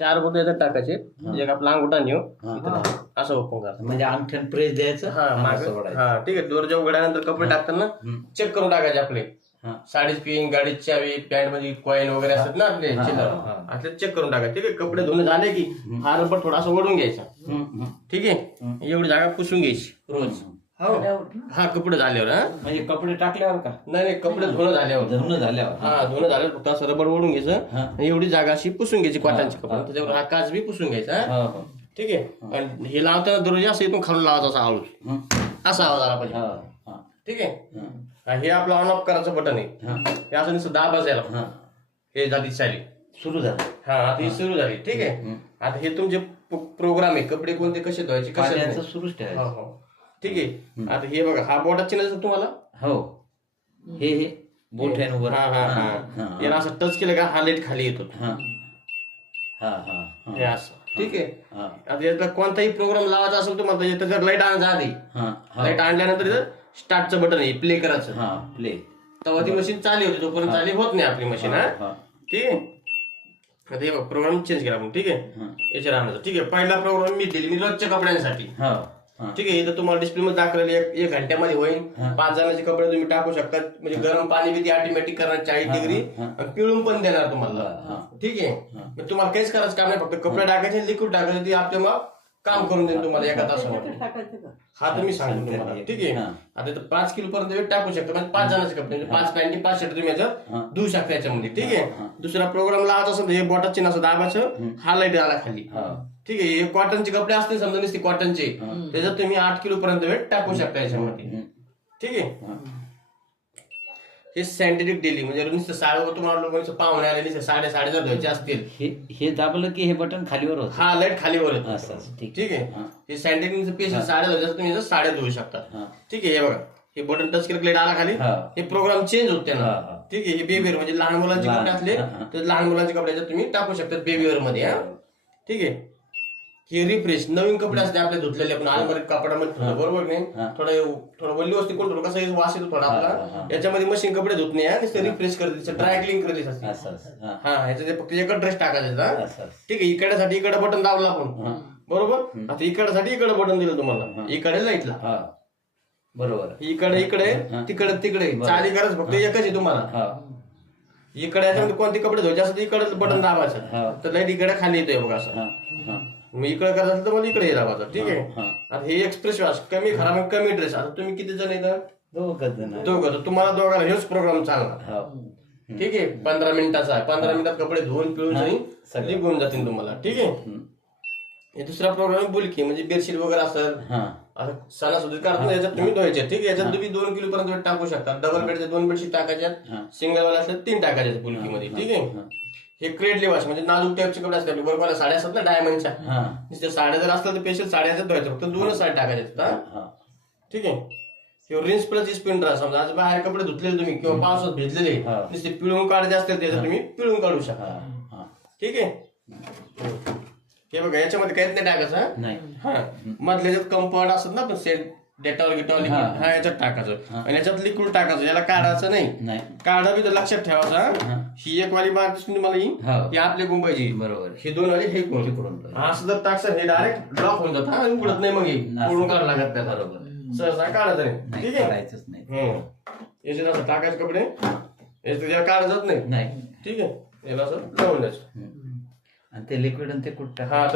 4 बोट याच्यात टाकायचे. एक आपला अंगठा नेऊ असं ओपन करा. म्हणजे अंगठ्यान प्रेस द्यायचं. हा ठीक आहे. दोरच्या उघड्यानंतर कपडे टाकताना चेक करून टाकायचे आपले. साडीच पिन, गाडीची चावी, पॅन्ट मध्ये कॉईन वगैरे असतात ना आपले चिल्लर, असले चेक करून टाकायचे. ठीक आहे. कपडे धुणे झाले की हा रबर थोडासा ओढून घ्यायचा. ठीक आहे. एवढी जागा पुसून घ्यायची रोज. हो हा कपडे झाल्यावर. म्हणजे कपडे टाकल्यावर का? नाही कपडे धुणं झाल्यावर. धुणं झाल्यावर. हा धुणं झाल्यावर फक्त असं रबर ओढून घ्यायचं आणि एवढी जागा अशी पुसून घ्यायची कॉटनची कपडे. त्याच्यावर हा काच बी पुसून घ्यायचा. ठीक आहे. आणि हे लावताना दररोज असं इथून खालून लावायचं असा हळूच असा आवाज आला पाहिजे. ठीक आहे. हे आपलं ऑन ऑफ करायचं बटन आहे. हे असं नुसतं दाबाच यायला. हे झाली चाली सुरू झाली. हा आता ही सुरू झाली. ठीक आहे. आता हे तुमचे प्रोग्राम आहे. कपडे कोणते कसे धुवायचे कसे सुरूच ठेवायचं. ठीक आहे. आता हे बघा हा बोटात चिन्ह तुम्हाला. हो हे बोट आहे वर. याला असं टच केलं का हा लाईट खाली येतो. हे असं. ठीक आहे. आता याचा कोणताही प्रोग्राम लावायचा असेल तुम्हाला त्याच्यावर लाईट आणजा आधी. लाईट आणल्यानंतर स्टार्टचं बटन आहे प्ले करायचं. प्ले तेव्हा ती मशीन चालू होती. तोपर्यंत चालू होत नाही आपली मशीन. ठीक आहे. आता हे बघ प्रोग्राम चेंज केला आपण. ठीक आहे. याच्या राहण्याचा. ठीक आहे. पहिला प्रोग्राम मी दिली मी रोजच्या कपड्यांसाठी. ठीक आहे. इथं तुम्हाला डिस्प्ले मध्ये दाखवलेली 1 घंट्यामध्ये होईल. 5 जणांचे कपडे तुम्ही टाकू शकता. म्हणजे गरम पाणी बी ती ऑटोमॅटिक करणार 40 डिग्री पिळून पण देणार तुम्हाला. ठीक आहे. तुम्हाला काहीच करायचं काम नाही. फक्त कपडे टाकायचे लिक्विड टाकायचे ती आपल्या मग काम करून देईल तुम्हाला 1 तासामध्ये. हा तुम्ही सांगतो तुम्हाला. ठीक आहे. आता 5 किलो पर्यंत वेट टाकू शकता. म्हणजे 5 जणांचे कपडे म्हणजे 5 पॅन्टी 5 शर्ट तुम्ही याच्यात धुवू शकता याच्यामध्ये. ठीक आहे. दुसरा प्रोग्राम लावायचा असेल हे बोटात चिन्ह असं दाबायचं हा लाईट आला खाली. ठीक आहे. हे कॉटनचे कपडे असते समजा नसते कॉटनचे त्याच्यात तुम्ही 8 किलो पर्यंत वेट टाकू शकता याच्यामध्ये. ठीक आहे. हे सायंटिफिक डेली म्हणजे नुसतं साडे तुम्हाला लोकांचं पाहुणे आले नुसते 7:30 जर धुवायचे असतील हे दाबलं की हे बटन खालीवर होत. हा लाईट खालीवर येतो. ठीक आहे. हे सायंटिफिक पेशंट 7:30 तुम्ही याच्यात 7:30 धुवू शकता. ठीक आहे. हे बघा हे बटन टच केलं लाईट आला खाली. हे प्रोग्राम चेंज होते ना. ठीक आहे. हे बेबीवेअर म्हणजे लहान मुलांचे कपडे असले तर लहान मुलांचे कपडे तुम्ही टाकू शकता बेबीवेअर मध्ये. ठीक आहे. हे रिफ्रेश नवीन कपडे असते आपले धुतलेले आपण अलमारीत कपड्यामध्ये बरोबर नाही थोडं वल्ली वस्ती कोण कसं वास येतो थोडा आपला. याच्यामध्ये मशीन कपडे धुत नाही रिफ्रेश करते ड्राय क्लीन करते. हा ह्याच्यात फक्त एकच ड्रेस टाकायचा. ठीक आहे. इकड्यासाठी इकडे बटन दाबला आपण बरोबर. आता इकड्यासाठी इकडे बटन दिलं तुम्हाला. इकडे लाईटला बरोबर. इकडे तिकडे तिकडे चाली गरज फक्त एकच आहे तुम्हाला. इकडे याच्यामध्ये कोणते कपडे धुवायचे असं इकडे बटन दाबायचं तर लाईट इकडे खाली येतोय बघा असं. मग इकडे करायचं असेल तर मला इकडे दाबायचं. ठीक आहे. आता हे एक्सप्रेस वॉश कमी खराब कमी ड्रेस. आता तुम्ही किती जण येतात? दोघं. तुम्हाला दोघांना हेच प्रोग्राम चांगला. ठीक आहे. 15 मिनिटाचा आहे. 15 मिनिटात कपडे धुवून पिळून निघून जातील तुम्हाला. ठीक आहे. हे दुसरा प्रोग्राम बुलकी म्हणजे बेडशीट वगैरे असेल सणासुदी काढतो याच्यात तुम्ही धुवायचे. ठीक आहे. याच्यात तुम्ही 2 किलो पर्यंत टाकू शकता. डबल बेडचे 2 बेडशीट टाकायच्यात. सिंगल वाला असले 3 टाकायचे बुलकीमध्ये. ठीक आहे. हे क्रेडली वॉश म्हणजे नाजूक टाईपचे कपडे असतात बरोबर. साड्या असतात ना डायमंडच्या नुसते साड्या जर असतात तर स्पेशल साड्याच्याच धुवायचं फक्त 2 साड्या टाकायच्या. ठीक आहे. किंवा रिन्स प्लस स्पिन ड्रा समजा आज बाहेर कपडे धुतलेले तुम्ही किंवा पावसात भिजलेले नुसते पिळून काढायचे असतील त्याच्यात तुम्ही पिळून काढू शकता. ठीक आहे. हे बघा याच्यामध्ये काहीच नाही टाकायचं. मधले ज्यात कम्फर्ट असतात ना सेट डेटॉल गिटॉल हा याच्यात टाकायचं आणि याच्यात लिक्विड टाकायचं. याला काढायचं नाही. काढा बी तर लक्षात ठेवायचा. ही एक वाली बार दिसून तुम्हाला ही आपली गुंबायची बरोबर. ही 2 वाली हे असं जर टाकसा हे डायरेक्ट ब्लॉक होऊन जात उघडत नाही. मग हे पूर्ण काढावं लागत त्या बरोबर सहसा काढायचं नाही. ठीक आहे. याच्यात असं टाकायचं कपडे याच्यात काढायचं नाही. ठीक आहे. याला असं लावून द्यायचं आणि ते लिक्विड आणि ते कुठं हा